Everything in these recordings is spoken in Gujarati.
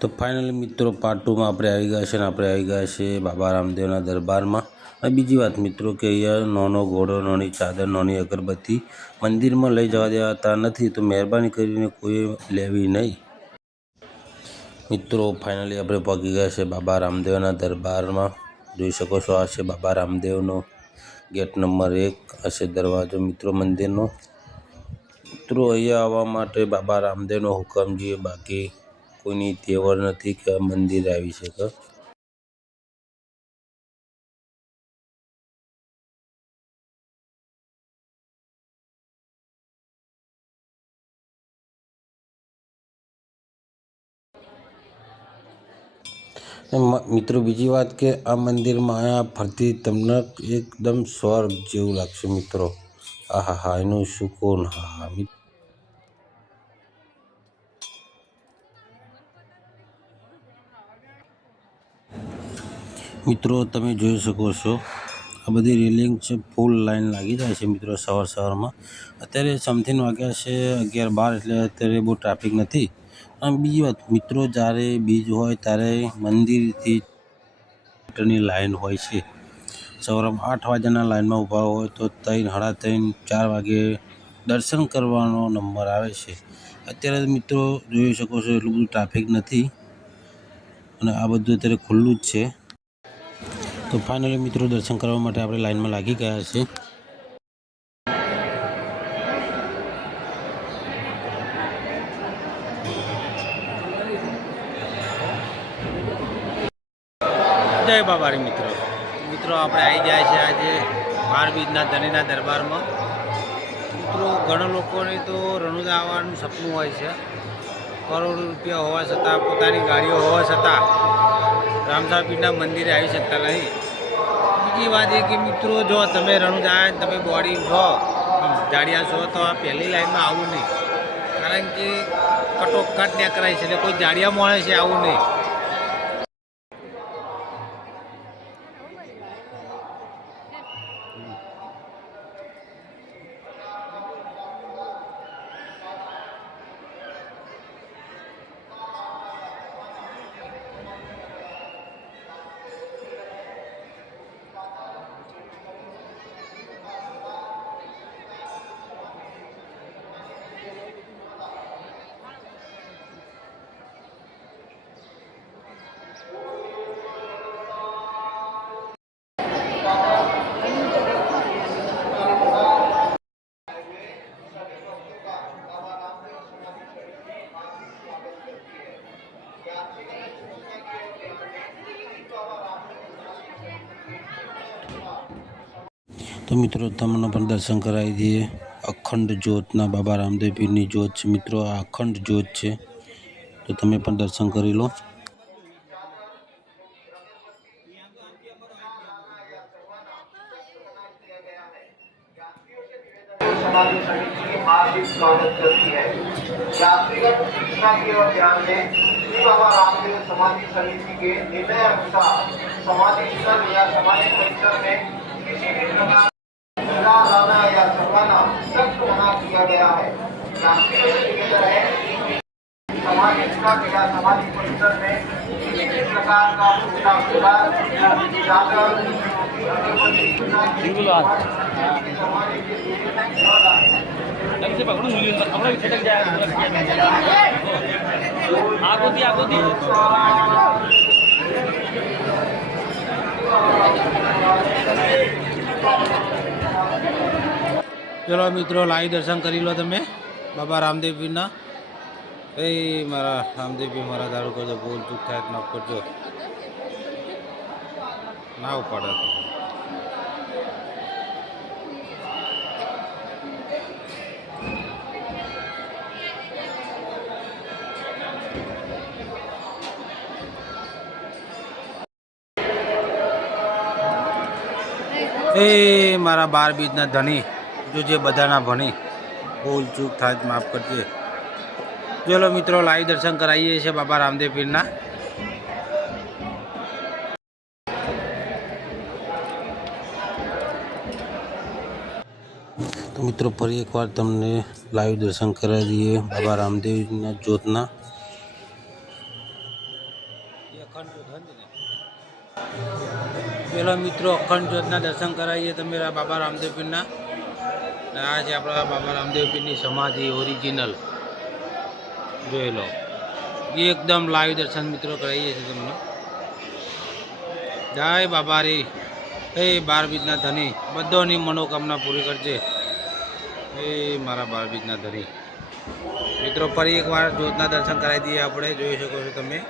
તો ફાઇનલી મિત્રો પાર્ટ 2 માં આપણે આવી ગયા છે અને આપણે આવી ગયા છે બાબા રામદેવના દરબારમાં। અને બીજી વાત મિત્રો કે અહીંયા નાનો ઘોડો, નાની ચાદર, નાની અગરબત્તી મંદિરમાં લઈ જવા દેવાતા નથી, તો મહેરબાની કરીને કોઈ લેવી નહીં। મિત્રો ફાઇનલી આપણે પહોંચી ગયા છે બાબા રામદેવના દરબારમાં। જોઈ શકો છો આ છે બાબા રામદેવનો ગેટ નંબર 1, આ છે દરવાજો મિત્રો મંદિરનો। મિત્રો અહીંયા આવવા માટે બાબા રામદેવનો હુકમ જોઈએ, બાકી કોઈની તેવડ નથી કે આ મંદિર આવી શકે। મિત્રો બીજી વાત કે આ મંદિરમાં અહીંયા ફરતી તમને એકદમ સ્વર્ગ જેવું લાગશે મિત્રો। આહા હા, એનું સુકૂન, હા મિત્રો તમે જોઈ શકો છો આ બધી રેલિંગ છે, ફૂલ લાઈન લાગી જાય છે મિત્રો સવારમાં। અત્યારે સમથિંગ વાગ્યા છે 11-12, એટલે અત્યારે બહુ ટ્રાફિક નથી। અને બીજી વાત મિત્રો, જ્યારે બીજ હોય ત્યારે મંદિરથી ની લાઈન હોય છે। સવારમાં 8 વાગ્યાના લાઈનમાં ઊભા હોય તો 3, 3:30, 4 વાગે દર્શન કરવાનો નંબર આવે છે। અત્યારે મિત્રો જોઈ શકો છો એટલું બધું ટ્રાફિક નથી અને આ બધું અત્યારે ખુલ્લું જ છે। તો ફાઇનલી મિત્રો દર્શન કરવા માટે આપણે લાઈનમાં લાગી ગયા છે। જય બાબારી મિત્રો આપણે આવી જાય છે આજે 12 બીજના ધણીના દરબારમાં। મિત્રો ઘણા લોકોને તો રણુજા આવવાનું સપનું હોય છે, કરોડો રૂપિયા હોવા છતાં, પોતાની ગાડીઓ હોવા છતાં રામસા પીરના મંદિરે આવી શકતા નહીં। બીજી વાત એ કે મિત્રો, જો તમે રણુજા આવ્યા, તમે બોડી છો, જાડિયા છો, તો આ પહેલી લાઈનમાં આવવું નહીં, કારણ કે કટોકટ નીકળાય છે, એટલે કોઈ જાડિયા મળે છે આવું નહીં। તો મિત્રો તમને પણ દર્શન કરાવી દઈએ અખંડ જ્યોતના બાબા રામદેવ પીરની જ્યોત છે મિત્રો, આ અખંડ જ્યોત છે, તો તમે પણ દર્શન કરી લો। समाधि समिति की हार्दिक स्वागत करती है। यात्रीगण सूचना की ओर ध्यान दें, श्री बाबा रामदेव समाधि समिति के निर्णय अनुसार समाधि स्थल या समाधि परिसर में किसी भी प्रकार लाना या चढ़वाना सख्त मना किया गया है। यात्रियों से निवेदन है समाधि स्थल या समाधि परिसर में किसी भी प्रकार का सूचना खुला जाकर से पकड़ो अपना भी छटक जाए आगो दी चलो मित्रों लाइव दर्शन करी लो तमे बाबा रामदेव पीरना। ए मारा रामदेव पीर मारा दारू करजो, बोल चूक थाय माफ करजो, ना उपाड़ा ए मारा 12 बीजना धनी जो जे बधाना भणी, भूल चूक था माफ करजे। चलो मित्रों लाइव दर्शन कराइए छे बाबा रामदेव पीरना। तो मित्रों फरी एक बार तमने लाइव दर्शन करा दिए बाबा रामदेव ज्योतना। અખંડ જ્યોત ને પેલો મિત્રો અખંડ જ્યોતના દર્શન કરાવીએ તમે બાબા રામદેવ પીરના. આ છે આપણા બાબા રામદેવ પીરની સમાધિ ઓરિજિનલ, જોઈ લો. એકદમ લાઈવ દર્શન મિત્રો કરાવીએ છીએ તમને. જય બાબા રે, હે 12 બીજના ધની, બધાની મનોકામના પૂરી કરજે એ મારા 12 બીજના ધની. મિત્રો ફરી એકવાર જ્યોતના દર્શન કરાવી દઈએ આપણે, જોઈ શકો છો તમે.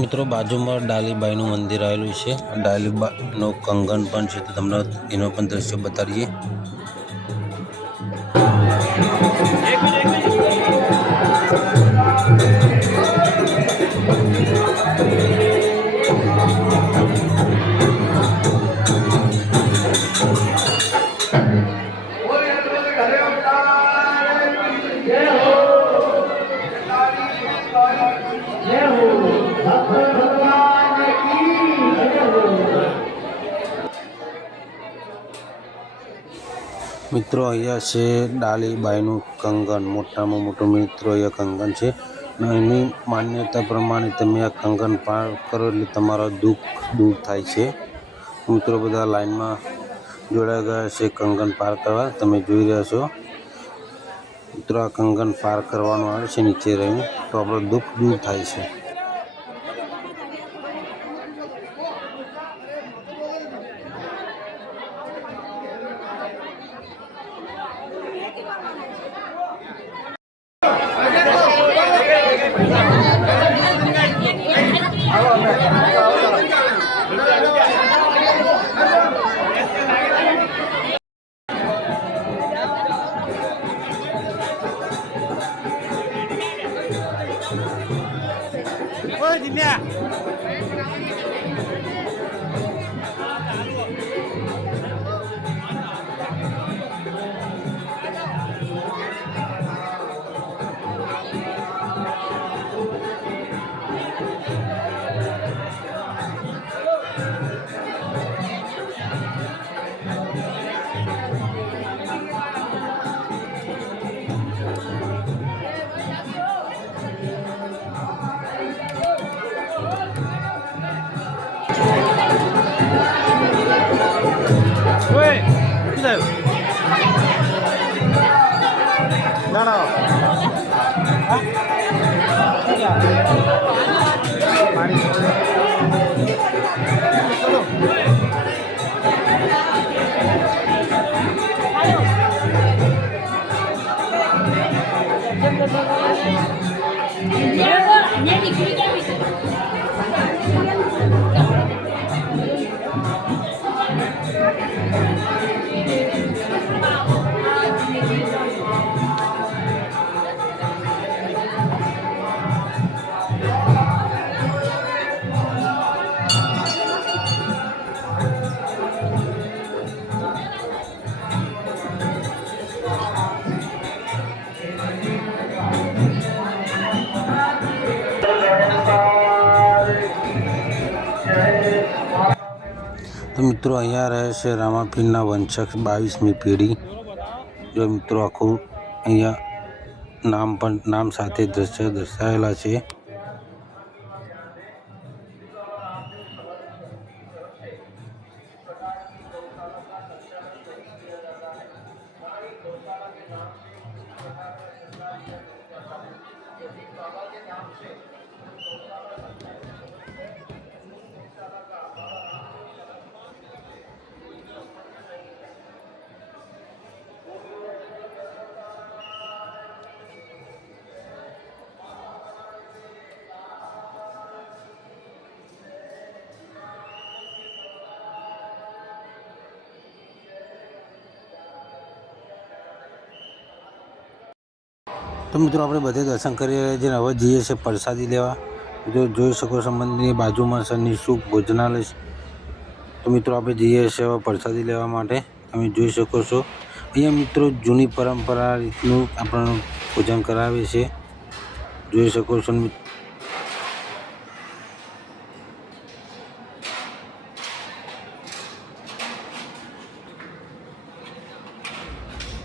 મિત્રો બાજુમાં ડાલીબાઈનું મંદિર આવેલું છે. ડાલીબાઈનું કંગન પણ છે, તો તમને એનો પણ દ્રશ્ય બતાડીએ. મિત્રો અહીંયા છે ડાલીબાઈનું કંગન, મોટામાં મોટું મિત્રો અહીંયા કંગન છે. અને એની માન્યતા પ્રમાણે તમે આ કંગન પાર કરો એટલે તમારા દુઃખ દૂર થાય છે. મિત્રો બધા લાઈનમાં જોડાઈ ગયા છે કંગન પાર કરવા. તમે જોઈ રહ્યા છો મિત્રો, આ કંગન પાર કરવાનું આવે છે નીચે રહીને, તો આપણું દુઃખ દૂર થાય છે. તો મિત્રો અહીંયા રહે છે રામાપીરના વંશક 22મી પેઢી. જો મિત્રો આખું અહીંયા નામ સાથે દ્રશ્ય દર્શાવેલા છે. તો મિત્રો આપણે બધે દર્શન કરી રહ્યા છીએ. હવે જઈએ છીએ પ્રસાદી લેવા. મિત્રો જોઈ શકો છો મંદિરની બાજુમાં છે નિઃશુલ્ક ભોજનાલય. તો મિત્રો આપણે જઈએ છીએ હવે પ્રસાદી લેવા માટે. તમે જોઈ શકો છો અહીંયા મિત્રો જૂની પરંપરા રીતનું આપણને ભોજન કરાવે છે. જોઈ શકો છો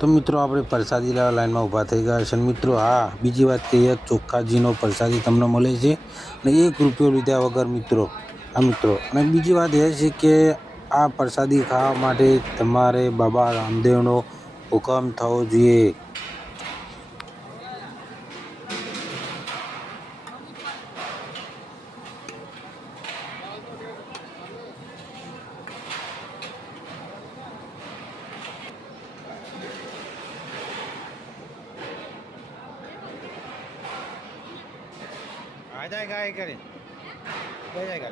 તો મિત્રો આપણે પ્રસાદી લેવા લાઈનમાં ઊભા થઈ ગયા છે. મિત્રો હા, બીજી વાત કહીએ, ચોખ્ખાજીનો પ્રસાદી તમને મળે છે અને 1 રૂપિયો લીધા વગર મિત્રો. અને બીજી વાત એ છે કે આ પ્રસાદી ખાવા માટે તમારે બાબા રામદેવનો હુકમ થવો જોઈએ. आ जाएगा ये करें, ले जाएगा।